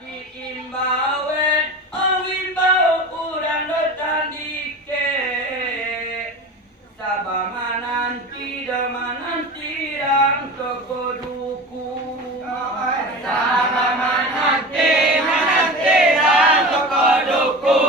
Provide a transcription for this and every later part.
diimbawe Owimbau Sabamanan tirang toko duku. Sabamanan tirang toko duku.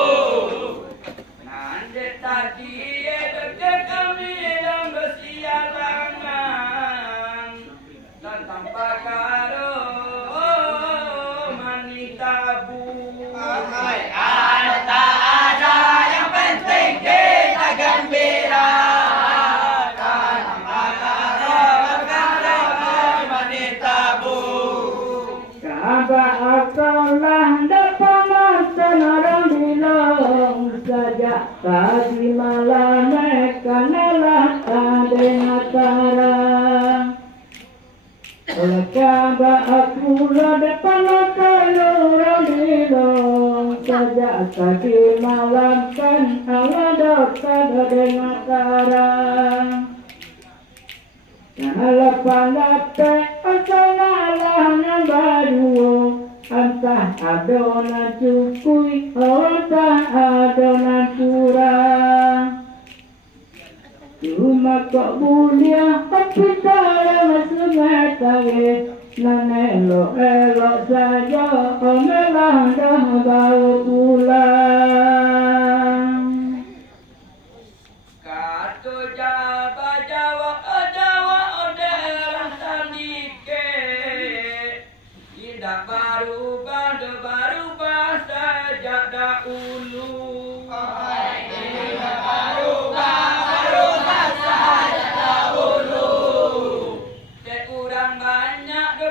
Kaba akalah dapat orang bilang saja tadi malam kanalah ada natara. Oleh kaba aku lah depan orang bilang saja tadi malam kan Allah dapat ada natara. Kalau palape asalalah ng baru Adona cukui ota adona pura Cuma kok mulia kita lama sumetage Nane lo elok saja omelang dah bawa pulang Kartu jabat